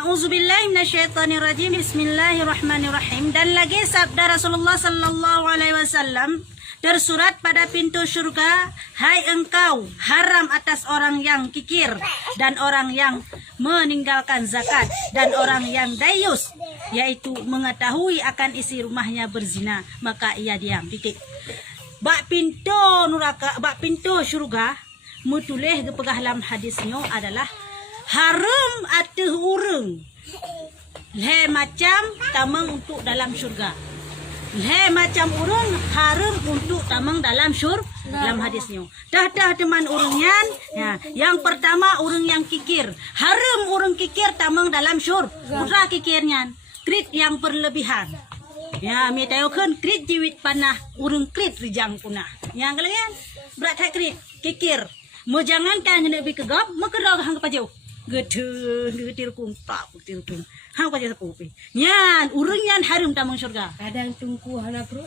A'udzubillahi minasyaitonirrajim. Bismillahirrahmanirrahim. Dan lagi sabda Rasulullah sallallahu alaihi wasallam tersurat pada pintu surga, hai engkau haram atas orang yang kikir dan orang yang meninggalkan zakat dan orang yang dayus, yaitu mengetahui akan isi rumahnya berzina maka ia diam. Titik. Bak pintu neraka, bak pintu surga mutuleh gepegah dalam hadisnya adalah haram atau urang le macam tamang untuk dalam surga. Le macam urang haram untuk tamang dalam dalam hadisnya. Dah teman urangnya. Ya, yang pertama urang yang kikir. Haram urang kikir tamang dalam surga kikirnya. Krit yang berlebihan. Ya, mi tahu kan krit jiwit panah urang krit rijang punah. Yang kalian berat krit kikir. Mau jangan kan hendak bi kegap, mau kerau hang pajau. Getir kum tak getir kum hang pajau sapu. Nyan urang nyan haram tamang surga. Kadang tungku hana perut.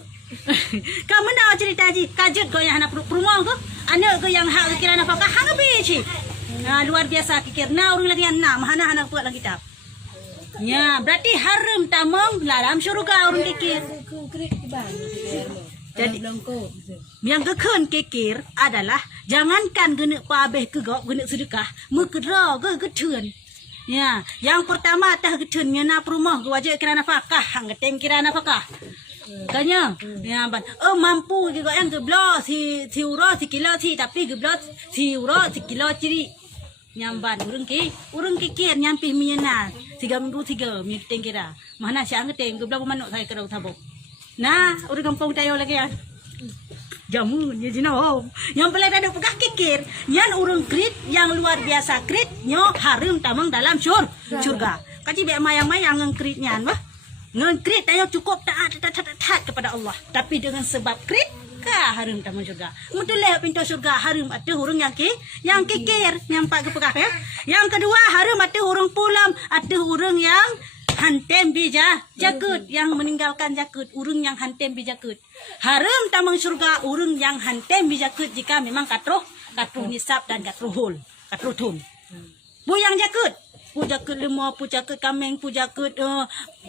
Kamu nak cerita ji kajut kau yang anak perumah kau, anak kau yang hak kira nafkah hang beci. Nah, luar biasa kikir. Nah urang lagi yang mana anak buat lagi tak. Ya, berarti haram tamang dalam surga urang kikir. Jadi yang kekun kikir adalah jangankan genek pabeh kegok genek sedekah mekera ke geteun. Ya, yang pertama tah geteun nyana perumah ke wajib kira nafkah hang geteng kira nafkah. Kanya, ya ban. Mampu juga yang geblo si euro si kilo si tapi geblo si euro si kilo ciri. Nyamban urang kikir nyampi miena 3 minggu 3 mi geteng kira. Mana siang geteng geblo manuk saya kerau tabok. Nah, orang kampung tayo lagi ya. Jamu, ya jino. Yang pelai ada pegah kikir, yang urang krit yang luar biasa krit nyo harum tamang dalam surga. Kaji be mayang-mayang ngkritnya wah. Ngkrit tayo cukup taat kepada Allah. Tapi dengan sebab krit ka harum tamang surga. Mutuleh pintu surga harum atuh urang yang kikir, yang pak pegah ya. Yang kedua harum atuh urang pulam, atuh urang yang hantem bija jakut yang meninggalkan jakut urang yang hantem bijakut haram tamang surga urang yang hantem bijakut jika memang katruh nisab dan katruh tum bu yang jakut pu jakut lemah pu jakut kameng pu jakut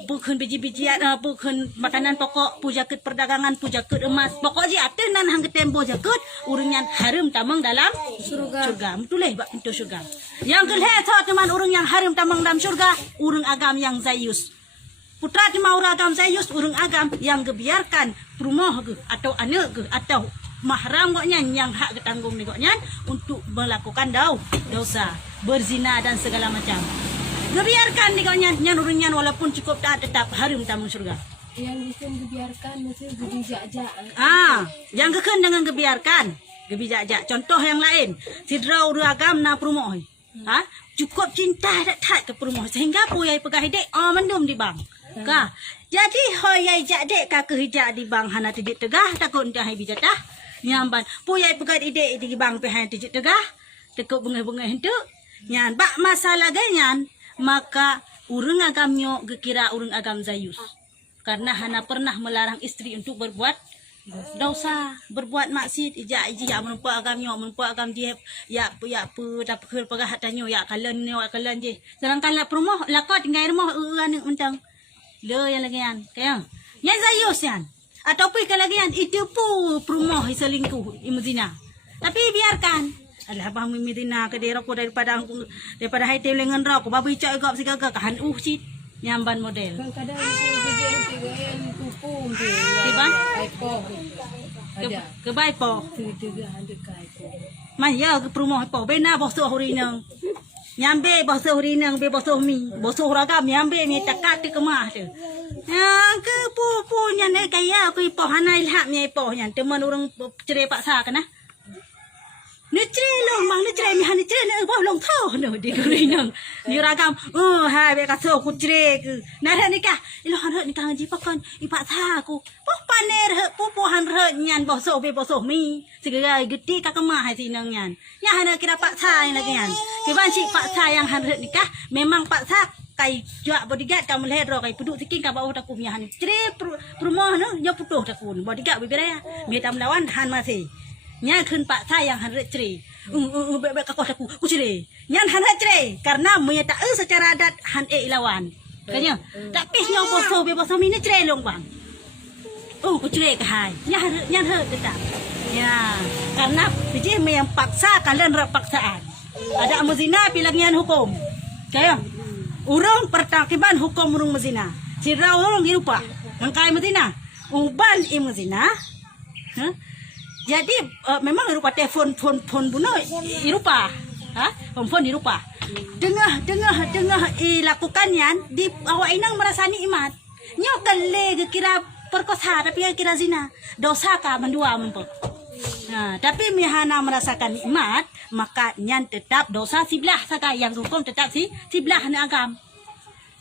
bukan biji-bijian bukan makanan pokok pu jakut perdagangan pu jakut emas pokok je ate nan hang tembo jakut urang yang haram tamang dalam surga betuleh bak pintu surga. Yang kedua teman urang yang haram tamang dalam surga urang agam yang zayus. Putra cuma urang agam zayus urang agam yang gebiarkan perumah ke atau anak ke atau mahram goknya yang hak ketanggung ni goknya untuk melakukan dosa berzina dan segala macam. Gebiarkan ni goknya nyan urangnya walaupun cukup taat tetap haram tamang surga. Yang bisa dibiarkan mesti gebijak-jak. Yang keken dengan gebiarkan gebijak-jak. Contoh yang lain, sidra urang agam na perumah. Cukup cinta tak ke perumah sehingga puyai pegah dek mendum di bang. Ka. Jadi hoyai jak dek ka ke hijak di bang hana tijik tegah takut dah hai bijatah. Nyamban puyai pegah dek di bang pe hai tijik tegah. Tekuk bunga-bunga hentuk. Nyan bak masalah ganyan maka urang agamnyo gekira urang agam zayus. Karena hana pernah melarang istri untuk berbuat dosa, berbuat maksiat, ija menumpu agam dia ya pu dapat pegah hatanyo ya kalen je. Sedangkan la perumah lakot ngai rumah anu mentang. Le yang lagian, kaya. Yang zayus yan. Ataupun kalagian itu pu perumah selingkuh imuzina. Tapi biarkan. Alah bang mimidina ke daerah ko daripada hai telengan ra ko babi cak gap sigaga kahan sit nyamban model. Kadang-kadang yang kupung tu. Tiba? Ada. Ke bai po. Tiga ada kai po. Man ya ke perumah po bena boso hurinang. Nyambe boso hurinang be boso mi. Boso ragam nyambe mi takat ke kemah tu. Ya ke pu nya ne kaya ku po hanai hak mi po nya teman orang cerai paksa kana. Necre long mang necre mi han necre ne boh long thau no di kurinang. Ni ragam hai be kaso ku cere ke. Nah nikah ilo han nikah ngaji pakan ipak sa aku. Poh paner pu han nyan boso be boso mi. Segera gede ka kemah hai sinang nyan. Ya han kira paksa yang lagi nyan. Keban si paksa yang han nikah memang paksa kai jak bodyguard kamu leher ro kai puduk siking ka bawah taku mi han cere perumah no nya putuh takun bodyguard bibiraya mi tam lawan han masih nya kun pak sa yang han ceri Baik kau aku cerai. Nyan han cerai karena menyata secara adat han ilawan. Kanya. Tapi nyong boso mini cerai long bang. Ku cerai ke hai. Nyan tetap. Ya, karena biji yang paksa kalian paksaan. Ada mezina pilangnya hukum. Kaya. Urang pertakiban hukum urang mezina. Sira urang dirupa. Ngkai mezina. Uban mezina. Jadi memang irupa telepon bunuh irupa. Phone irupa. Dengah ilakukannya di awak inang merasa nikmat. Nyo kale kira perkosa tapi kira zina. Dosa ka mendua mempo. Nah, tapi mihana merasakan nikmat, maka nyan tetap dosa sebelah saka yang hukum tetap sebelah na agam.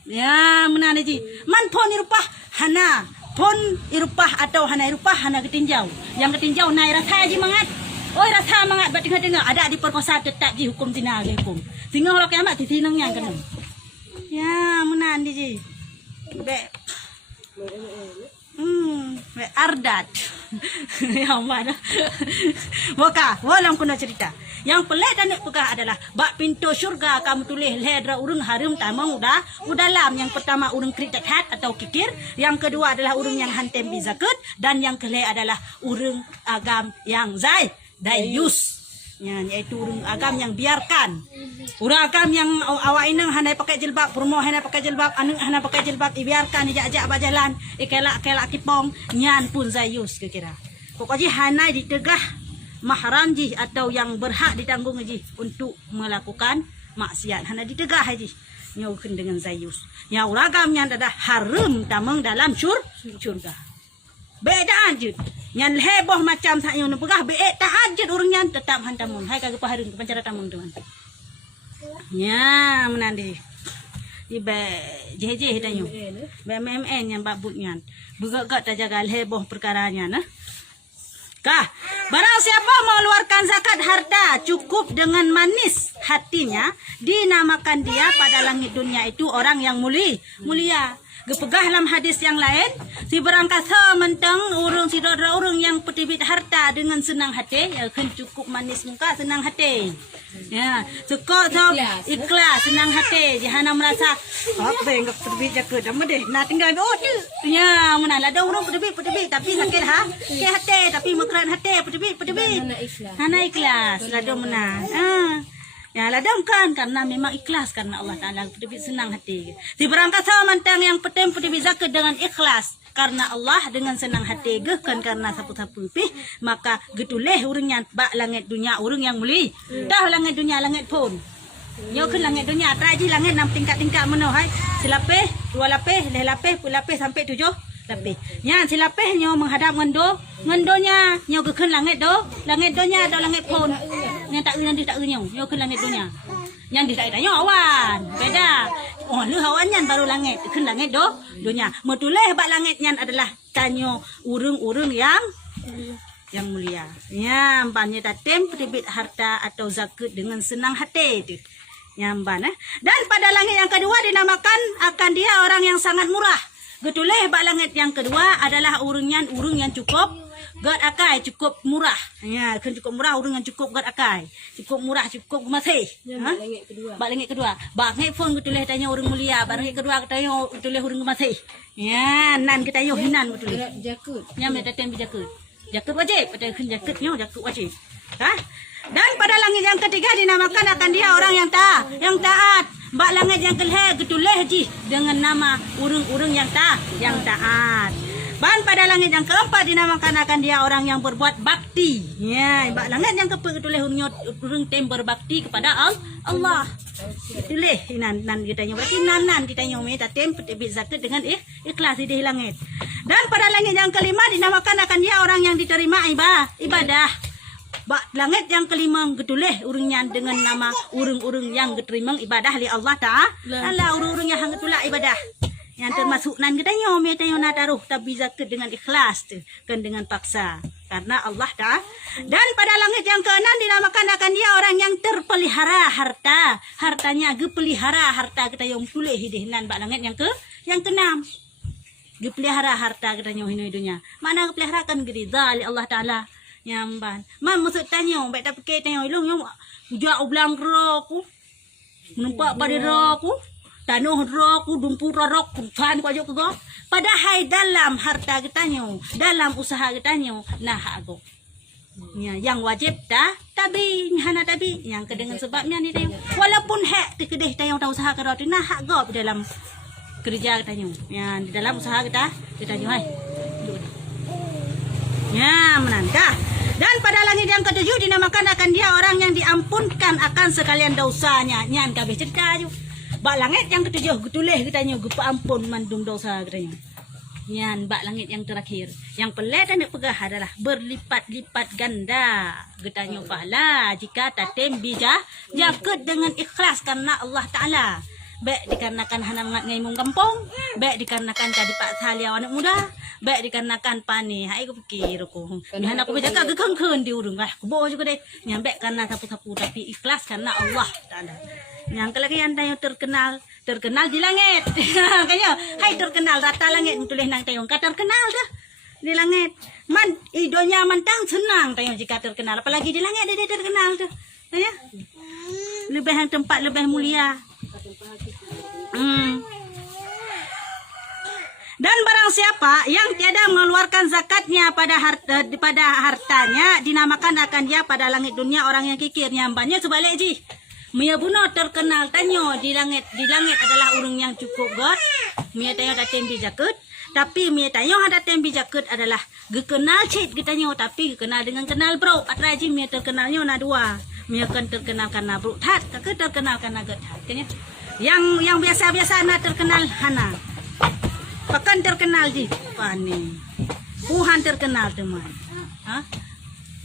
Ya, menana ji. Man pon irupah hana, pon irupah atau hana irupah hana ketinjau. Yang ketinjau naik rasa ji mangat. Oi rasa mangat bat tengah ada di perkosa tetap ji hukum zina hukum. Sehingga kalau kiamat di tinang yang kena. Ya, menana ji. Be Ardat. Yang mana? Maka, walang kuna cerita. Yang pelik dan pegah adalah bak pintu syurga kamu tulis ledra urung harum tamang udah lam. Yang pertama urung kritik hat atau kikir. Yang kedua adalah urung yang hantem bizakut. Dan yang kelima adalah urung agam yang dayus. Yaitu urung agam yang biarkan. Urung agam yang awak inang hanai pakai jilbab, permo hanai pakai jilbab, anung hanai pakai jilbab, ibiarkan ijak-ijak bajalan, ikelak-kelak kipong, nyan pun zayus kira. Pokoknya hanai ditegah mahram ji atau yang berhak ditanggung ji untuk melakukan maksiat. Hanai ditegah ji. Nyaukan dengan zayus. Yang uragam yang ada haram tamang dalam syurga. Beda anjut. Nyan heboh macam saya nu pegah be tahajud urang nyan tetap hantamun. Hai kagak paharun ke pancara tamun tuan. Ya, menandi. Ibe jeje hitanyo. BMN yang babut nyan. Begak tak jaga heboh perkaranya nah. Kah, barang siapa mengeluarkan zakat harta cukup dengan manis hatinya, dinamakan dia pada langit dunia itu orang yang mulia. Gepegah dalam hadis yang lain, si berangkat mentang urung si dodra urung yang petibit harta dengan senang hati, ya kan cukup manis muka senang hati. Ya, suka ikhlas senang hati, jangan merasa apa enggak petibit jaket, dah deh, nak tinggal ya, mana ada urung petibit tapi sakit ke hati, tapi mekran hati petibit. Hana ikhlas, lado menang. Ya ladang kan karena memang ikhlas karena Allah Ta'ala petibit senang hati. Si berangkat sama mantang yang petibit zakat dengan ikhlas karena Allah dengan senang hati kan karena sapu-sapu pih maka getuleh urangnya bak langit dunia urang yang muli. Dah langit dunia langit pun. Nyo ke langit dunia traji langit 6 tingkat-tingkat meno hai. Silapeh, 2 lapeh, 5 lapeh, 10 lapeh sampai 7 lapeh. Nya silapeh nyo menghadap ngendonya nyo ke langit donya do langit pun. Yang tak nanti tak nyo ke langit dunia. Yang di nyo awan. Beda. Oh, lu awannya baru langit. Ke langit dunia. Metuleh bak langit nyan adalah tanyo urung-urung yang mulia. Ya, ampanya tatem petibit harta atau zakat dengan senang hati itu. Nyamban Dan pada langit yang kedua dinamakan akan dia orang yang sangat murah. Getuleh bak langit yang kedua adalah urung yang cukup gad akai, cukup murah. Ya, kan cukup murah urung yang cukup gad akai. Cukup murah, cukup masih. Bak langit kedua. Bak langit pun getuleh tanya urung mulia, bak langit kedua tanya getuleh urung masih. Ya, nan kita yo hinan betul. Jakut. Nya meta tem jakut. Jakut wajib, pada kan jakutnya jakut wajib. Dan pada langit yang ketiga dinamakan akan dia orang yang taat. Bak langit yang kelih getuleh ji dengan nama urung-urung yang taat. Dan pada langit yang keempat dinamakan akan dia orang yang berbuat bakti. Ya, bak langit yang keempat getuleh urung tem berbakti kepada Allah. Getuleh nan kita nyo berarti nan kita nyo minta tem petibit zakat dengan ikhlas di langit. Dan pada langit yang kelima dinamakan akan dia orang yang diterima ibadah. Bak langit yang kelima getuleh urungnya dengan nama urung-urung yang diterima ibadah li Allah Ta'ala. Urung-urung yang getulak ibadah. Yang termasuk nan kita nyo taruh tapi zakat dengan ikhlas kan dengan paksa karena Allah Ta'ala. Dan pada langit yang keenam dinamakan akan dia orang yang terpelihara hartanya gepelihara harta kita yang tuleh hidihnan bak langit yang keenam. Gepelihara harta kita nyo hidunya. Mana gepelihara kan geridha li Allah Ta'ala. Nyamban. Man maksud tanya, baik tak fikir tanya ilung yang ujak ulang roku. Nampak pada roku. Tanah roku, dumpur roku, kan ko ajo ko. Padahal dalam harta kita nyo, dalam usaha kita nyo, nah aku. Ya, yang wajib dah tabi hana tabi yang kedengan sebabnya ni tayo. Walaupun hak ti kedeh tayo tahu usaha kada tu nah hak gop dalam kerja kita nyo. Ya, di dalam usaha kita nyo hai. Ya, menangkah. Dan pada langit yang ketujuh dinamakan akan dia orang yang diampunkan akan sekalian dosanya. Nyan kabeh cerita ju. Bak langit yang ketujuh getuleh katanya gepa ampun mandung dosa katanya. Nyan bak langit yang terakhir. Yang pelet dan pegah adalah berlipat-lipat ganda katanya pahala jika tatem bijak jaket dengan ikhlas karena Allah Taala. Baik dikarenakan hana mengat ngai mung kampung, baik dikarenakan tadi Pak Salia anak muda, baik dikarenakan pani. Hai aku fikir aku. Ni hana aku berjaga gekengkeun di urung ah. Kubo juga deh. Nyampe karena sapu-sapu tapi ikhlas karena Allah Taala. Yang kelakian tayo terkenal di langit. Kanya, hai terkenal rata langit tulis nang tayo. Ka terkenal dah di langit. Man idonya mantang senang tayo jika terkenal. Apalagi di langit dia terkenal tu. Kanya. Lebih yang tempat lebih mulia. Dan barang siapa yang tiada mengeluarkan zakatnya pada hartanya dinamakan akan dia pada langit dunia orang yang kikir. Nyambannya sebalik ji. Mia buno terkenal tanyo di langit adalah urang yang cukup god. Mia tanyo ada tembi jaket, tapi mia tanyo ada tembi jaket adalah gekenal cit getanyo tapi gekenal dengan kenal bro. Atraji mia terkenalnya na dua. Mia kan terkenal karena bro tat, tak terkenal karena get tat. Kanya yang biasa-biasa na terkenal hana. Pakan terkenal di pani. Puhan terkenal teman. Ha?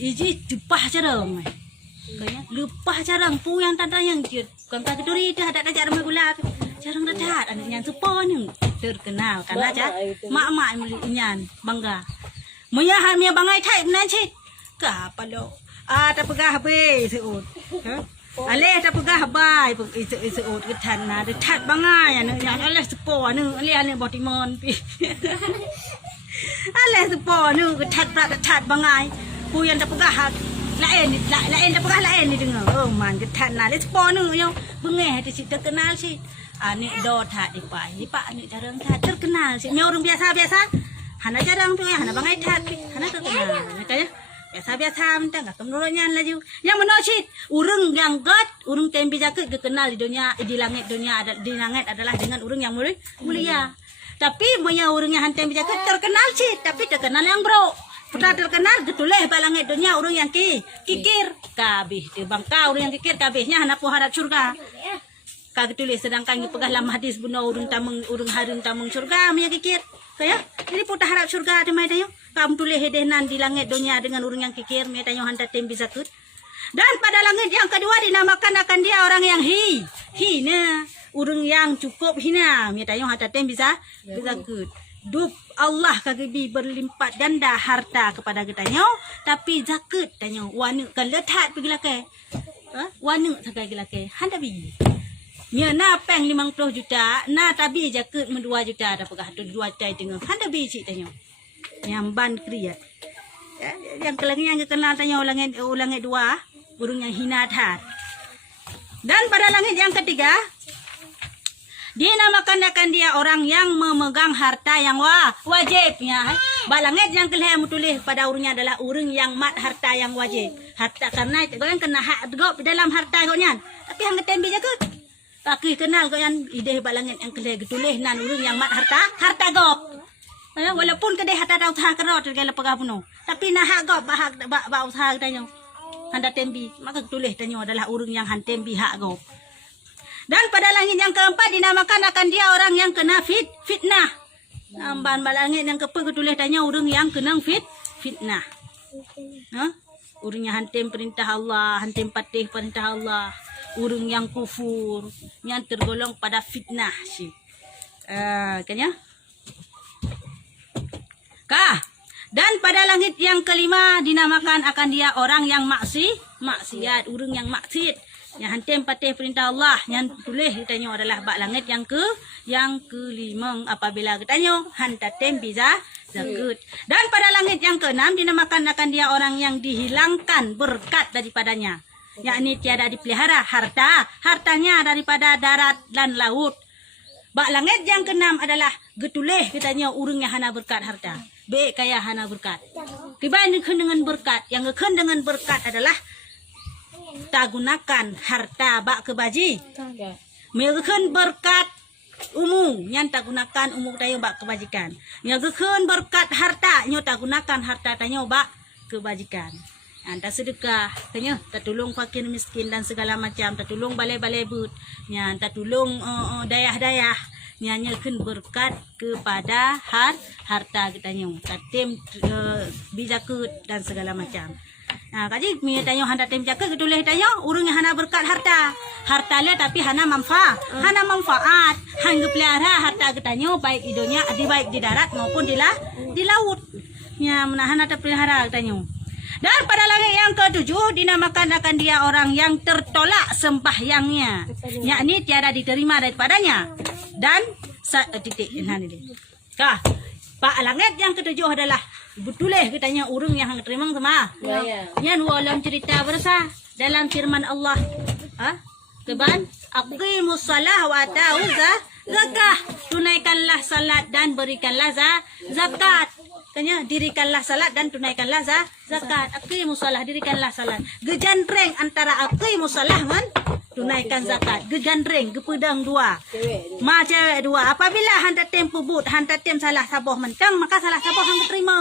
Iji jupah cerong. Kaya lupa carang pu yang tanda yang jut. Bukan kaki duri dah ada cara magula. Carang dadat anaknya supon terkenal karena aja mak-mak melinya bangga. Muya mia bangai thai nanti. Ka palo. Tak pegah be seut. Ale tak pegah bai seut ke tan na de tat bangai anaknya ale supon ale botimon pi. Ale supon ke tat bangai. Pu yang tak pegah lain tak pegah lain ni dengar. Oh man ke tat na le supon yo bengeh di situ terkenal sih. Anik do tat dipai. Dipak anik jarang tat terkenal sih. Ni orang biasa-biasa. Hana jarang tu ya, hana bangai tat pi. Hana terkenal. Katanya biasa-biasa mentang kat menurutnya laju. Yang menosit urang yang god, urang tembi jaket dikenal di dunia di langit adalah dengan urang yang mulia. Tapi punya urang yang tembi jaket terkenal sih, tapi terkenal yang bro. Pernah terkenal getuleh ba langit dunia urang yang kikir kabeh di bangka urang yang kikir kabehnya hana pu harap surga. Ka getuleh sedangkan pegah dalam hadis buno urang harum tamung surga punya kikir. Kaya jadi putah harap surga tu mai tayo. Kamu tulis hedenan di langit dunia dengan urang yang kikir mai tayo handa tembi zakut. Dan pada langit yang kedua dinamakan akan dia orang yang hina, urang yang cukup hina mai tayo handa tembi zakut. Dup Allah kagebi berlipat ganda harta kepada kita tapi zakut tanyo wanu kan letat pergi lakai. Wanu sakai lakai handa bi. Mia na peng 50 juta, na tabi jakut 2 juta dah pegah 2 juta tengah. Handa bi cik tanyo. Yang ban kriat. Yang kelangian yang kenal tanyo langit dua, burung yang hina tat. Dan pada langit yang ketiga dinamakan akan dia orang yang memegang harta yang wajibnya. Ba langit yang kelih tulis pada urungnya adalah urung yang mat harta yang wajib. Harta karena goyang kena hak gop dalam harta gonya. Tapi hang tembi jakut. Kaki kenal kau yang ide balangit yang kelih getuleh nan urang yang mat harta gop. Walaupun kedai harta dah usaha kerot segala pegah puno. Tapi nah hak gop ba usaha tanyo. Handa tembi maka getuleh tanyo adalah urang yang han tembi hak gop. Dan pada langit yang keempat dinamakan akan dia orang yang kena fitnah. Amban balangit yang keempat getuleh tanyo urang yang kena fitnah. Urang yang hantem perintah Allah, hantem patih perintah Allah. Urang yang kufur yang tergolong pada fitnah sih. Kayaknya. Dan pada langit yang kelima dinamakan akan dia orang yang maksiat, urang yang maksiat. Yang hantem patih perintah Allah yang tulis katanya adalah bak langit yang kelima apabila katanya hantatem bisa zakat. Dan pada langit yang keenam dinamakan akan dia orang yang dihilangkan berkat daripadanya. Yakni tiada dipelihara hartanya daripada darat dan laut. Bak langit yang keenam adalah getuleh katanya urang yang hana berkat harta. Baik kaya hana berkat. Dibandingkan dengan berkat, yang kekan dengan berkat adalah tak gunakan harta bak kebaji. Ya. Mereka berkat umum yang tak gunakan umum tayo bak kebajikan. Yang kekan berkat harta nyo tak gunakan harta tayo bak kebajikan. Anta sedekah, tanya tak tolong fakir miskin dan segala macam, tak tolong balai-balai but, yang tak tolong dayah-dayah, yang kan berkat kepada harta kita nyo, tatim bijakut dan segala macam. Nah, kaji mi tayo handa tem jaga ketuleh tayo urang yang hana berkat harta. Harta le tapi hana manfaat. Hana manfaat hang pelihara harta getanyo baik di dunia, baik di darat maupun di laut. Ya menahan harta pelihara getanyo. Dan pada langit yang ketujuh dinamakan akan dia orang yang tertolak sembahyangnya. Yakni tiada diterima daripadanya. Dan titik nah ini. Kah, Pak langit yang ketujuh adalah betuleh katanya urang yang hang terima sama. Ya. Yan walam cerita bersa dalam firman Allah. Keban aqimus shalah wa atau zakah. Tunaikanlah salat dan berikanlah zakat. Tanya dirikanlah salat dan tunaikanlah zakat. Aqimus shalah dirikanlah salat. Gejandreng antara aqimus shalah dengan tunaikan zakat. Gegandreng gepedang dua. Ma cewek dua. Apabila handa tempo but, handa tem salah saboh mentang, maka salah saboh hang terima.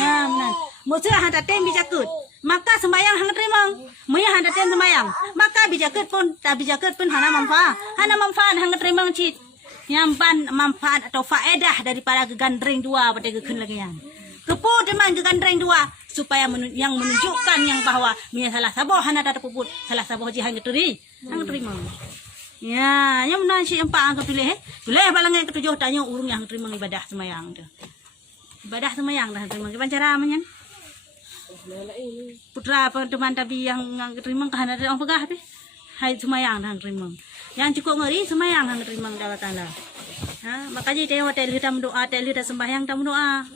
Ya, benar. Maksudnya handa tem bijakut. Maka sembayang hang terima. Moya handa tem sembayang. Maka bijakut pun tak bijakut pun hana manfaat. Hana manfaat hang terima cit. Yang ban manfaat atau faedah daripada gegandreng dua pada gekeun lagi yang. Kepo deman gegandreng dua supaya yang menunjukkan yang bahwa mia salah saboh hana ada puput, salah saboh ji hang terima. Ya, yang menan si empat ang kepilih. Pilih balangan ketujuh tanya urung yang terima ibadah semayang tu. Ibadah semayang dah terima. Gimana cara menyan? Putra teman tabi yang terima kahana orang pegah tu. Hai semayang dah terima. Yang cukup ngeri semayang hang terima Allah Taala. Makanya dia waktu hitam doa, dia sembahyang tam doa.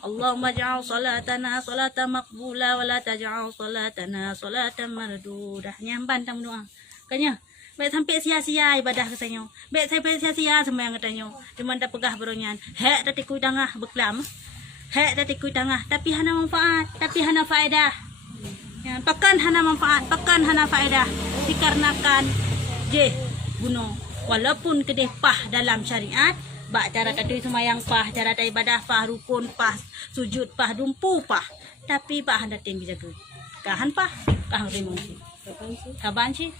Allahumma ja'al salatana salatan maqbula wa la taj'al salatana salatan mardudah. Nyamban tam doa. Kanya baik sampai sia-sia ibadah katanya. Baik sampai sia-sia sembahyang katanya. Cuma tak pegah beronyan. Hek dak tikui tangah beklam. Hek dak tikui tangah tapi hana manfaat, tapi hana faedah. Ya, pekan hana manfaat, pekan hana faedah. Dikarenakan bunuh walaupun kedeh pah dalam syariat bak cara tadi semayang pah, cara tadi ibadah pah, rukun pah, sujud pah, dumpu pah, tapi pah hendak tem bisa ke kahan pah kahang rimong si kaban si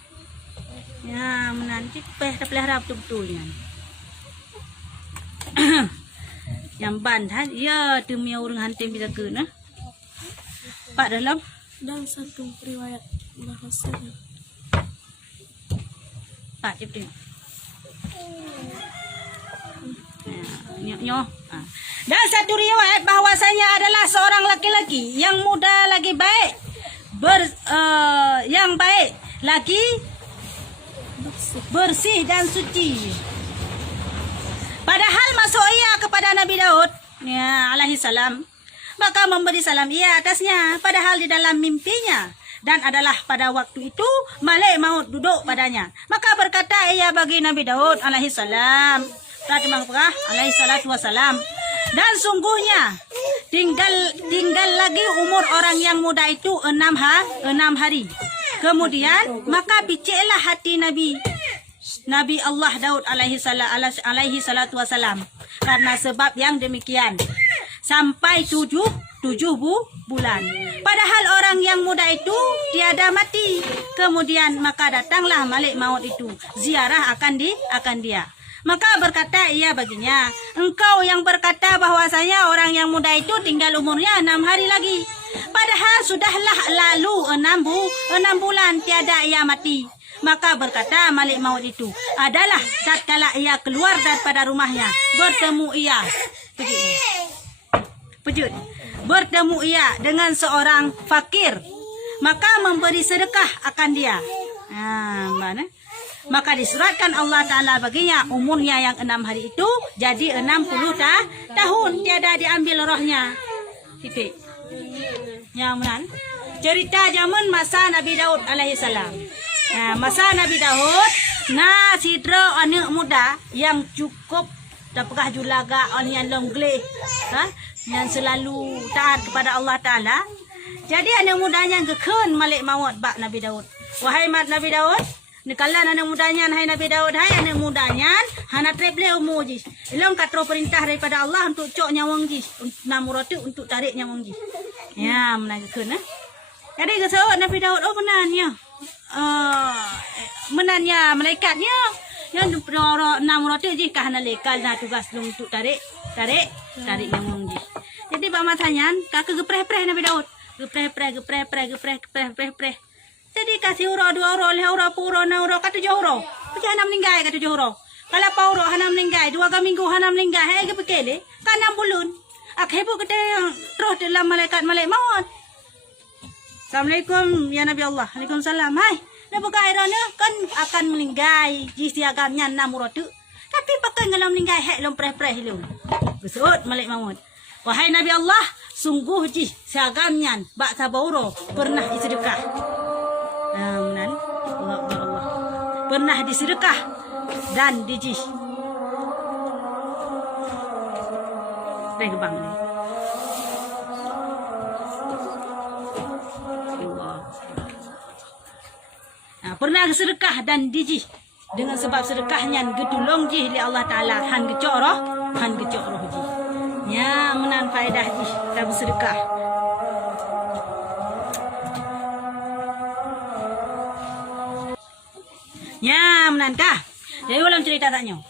ya menanti peh terpelihara betul-betulnya yang bantan ya demi orang hantim bisa ke nah pak dalam satu riwayat bahasa Pak Cipri. Dan satu riwayat bahwasanya adalah seorang laki-laki yang muda lagi baik, yang baik lagi bersih dan suci. Padahal masuk ia kepada Nabi Daud, ya alaihi salam, maka memberi salam ia atasnya. Padahal di dalam mimpinya. Dan adalah pada waktu itu malaikat maut duduk padanya. Maka berkata ia bagi Nabi Daud alaihi salam, alaihi salatu wasalam, dan sungguhnya tinggal lagi umur orang yang muda itu 6 hari. Kemudian maka piciklah hati Nabi Allah Daud alaihi salatu wasalam karena sebab yang demikian sampai 7 bulan. Padahal orang yang muda itu tiada mati. Kemudian maka datanglah malaikat maut itu ziarah akan dia. Maka berkata ia baginya, engkau yang berkata bahwasanya orang yang muda itu tinggal umurnya 6 hari lagi. Padahal sudahlah lalu 6 bulan tiada ia mati. Maka berkata malaikat maut itu adalah tatkala ia keluar daripada rumahnya bertemu ia. Pejut. Bertemu ia dengan seorang fakir, maka memberi sedekah akan dia. Mana? Maka disuratkan Allah Ta'ala baginya umurnya yang 6 hari itu jadi 60 tahun tiada diambil rohnya. Titik. Yang menan. Cerita zaman masa Nabi Daud alaihi salam. Masa Nabi Daud, sidra anak muda yang cukup dapatlah julaga orang yang longleh, yang selalu taat kepada Allah Ta'ala. Jadi anak mudanya gekun malik maut bak Nabi Daud. Wahai mat Nabi Daud, nekalan anak mudanya, hai Nabi Daud, hai anak mudanya, hana treble umur ji. Ilong katro perintah daripada Allah untuk cok nyawang ji, namuratu untuk tarik nyawang ji. Ya, menagakkan. Jadi kesawat Nabi Daud, oh menanya, menanya malaikatnya, yang namuratu ji kahana lekal dah tugas untuk tarik nyawang ji. Jadi pak matanya, kakak gepreh-preh Nabi Daud, gepreh. Jadi kasih euro 2 euro 5 euro 10 euro 6 euro kata 7 euro. Pergi hana meninggal kata 7 euro. Kalau pa euro hana meninggal 2 minggu hana meninggal hai ke pekele kan 6 bulan. Akhibu kata terus dalam malaikat maut. Assalamualaikum ya Nabi Allah. Waalaikumsalam. Hai, dah buka airnya kan akan meninggal jisi agamnya 6 euro tu. Tapi pakai kalau meninggal hai lom preh-preh lu. Besut malaikat maut. Wahai Nabi Allah, sungguh ji seagamnya bak sabauro pernah disedekah. Menan Allah pernah disedekah dan dijih bang ni pernah disedekah dan dijih dengan sebab sedekahnya gedulong jih li Allah Ta'ala han gecok roh jih ya menan faedah jih dalam sedekah. Ya, menankah? Jadi ulang cerita taknya.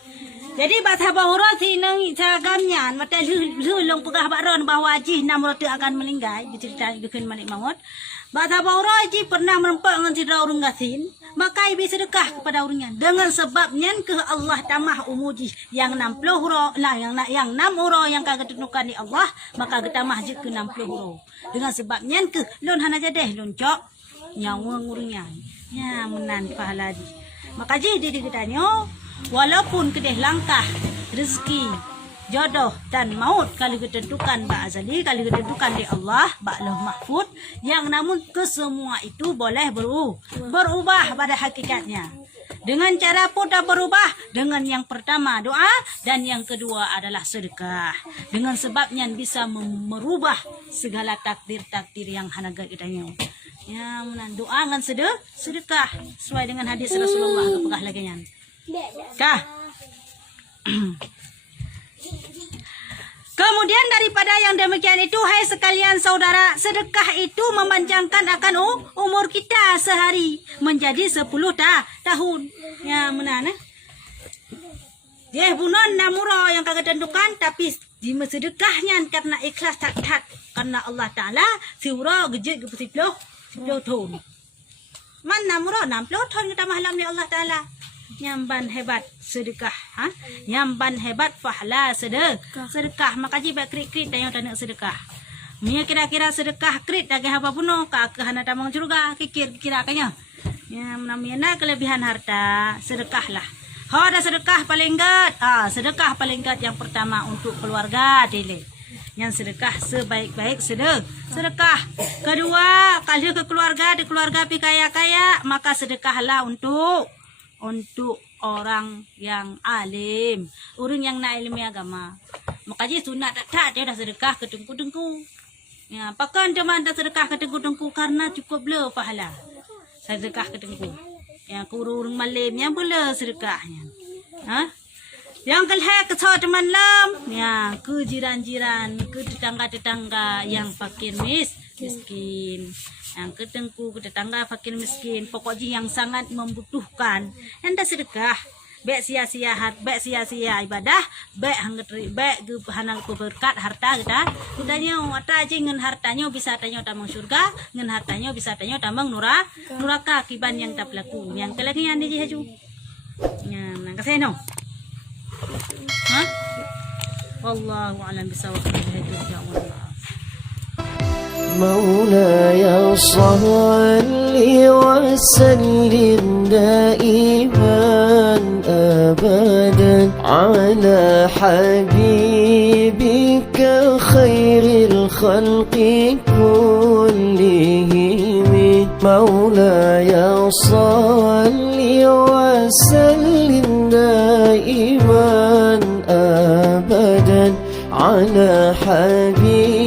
Jadi bahasa bahura si nang cagamnya, mata long pegah bakron bahwa Haji Namrud akan meninggal. Cerita bikin malik maut. Bahasa bahura Haji pernah merempak dengan sidra urung gasin, maka ibu sedekah kepada urungnya. Dengan sebabnya ke Allah tamah umuji yang 60 huruf lah yang 6 huruf yang kagak ditentukan di Allah, maka getamah je ke 60 huruf. Dengan sebabnya ke lon hana jadeh lon cok nyawa urungnya. Ya, menan pahala di. Maka jadi ditanya, walaupun kedeh langkah rezeki, jodoh dan maut kalau ditentukan ba azali, kalau ditentukan di Allah, ba lauh mahfud, yang namun kesemua itu boleh berubah pada hakikatnya. Dengan cara pun dah berubah. Dengan yang pertama doa dan yang kedua adalah sedekah. Dengan sebabnya bisa merubah segala takdir-takdir yang hanaga kitanya. Ya, menan doa dengan sedekah sesuai dengan hadis Rasulullah kepegah lagi nya. Kah? Kemudian daripada yang demikian itu, hai sekalian saudara, sedekah itu memanjangkan akan umur kita sehari menjadi 10 tahun. Ya, menan. Dia bunon namuro yang kagak tentukan tapi di sedekahnya karena ikhlas tak karena Allah Ta'ala siura gejek ke 10 tahun. Man namuro 60 tahun kita mahlam ni Allah Ta'ala. Nyamban hebat sedekah, nyamban hebat pahala sedekah. Maka jibat krit tanya tanah sedekah. Mia kira-kira sedekah krit lagi apa puno ka hana tamang juga kira kanya. Ya namanya kelebihan harta sedekahlah. Ada sedekah paling gat. Sedekah paling gat yang pertama untuk keluarga dile. Yang sedekah sebaik-baik sedekah. Kedua, kalau ke keluarga di keluarga pi kaya-kaya, maka sedekahlah untuk orang yang alim, orang yang nak ilmu agama. Maka je sunat tak dia dah sedekah ke tengku-tengku. Ya, pakan teman dah sedekah ke tengku-tengku karena cukup le pahala. Sedekah ke tengku. Yang kurung malimnya boleh sedekahnya. Yang kelihatan ke teman lam, ya ke jiran-jiran, ke tetangga-tetangga yang fakir miskin. Yang ke tengku, ke tetangga fakir miskin, pokoknya yang sangat membutuhkan. Anda sedekah, baik sia-sia ibadah, baik hanang berkat harta kita. Kudanya wata aja ngen hartanya bisa tanya tamang surga, ngen hartanya bisa tanya tamang neraka kiban yang tak berlaku. Yang kelagi yang di haju. Ya, nang kaseno. Wallahu a'lam bishawab. Ya Allah. مولاي صل وسلم دائما أبدا على حبيبك خير الخلق كلهم مولاي صل وسلم دائما أبدا على حبيبك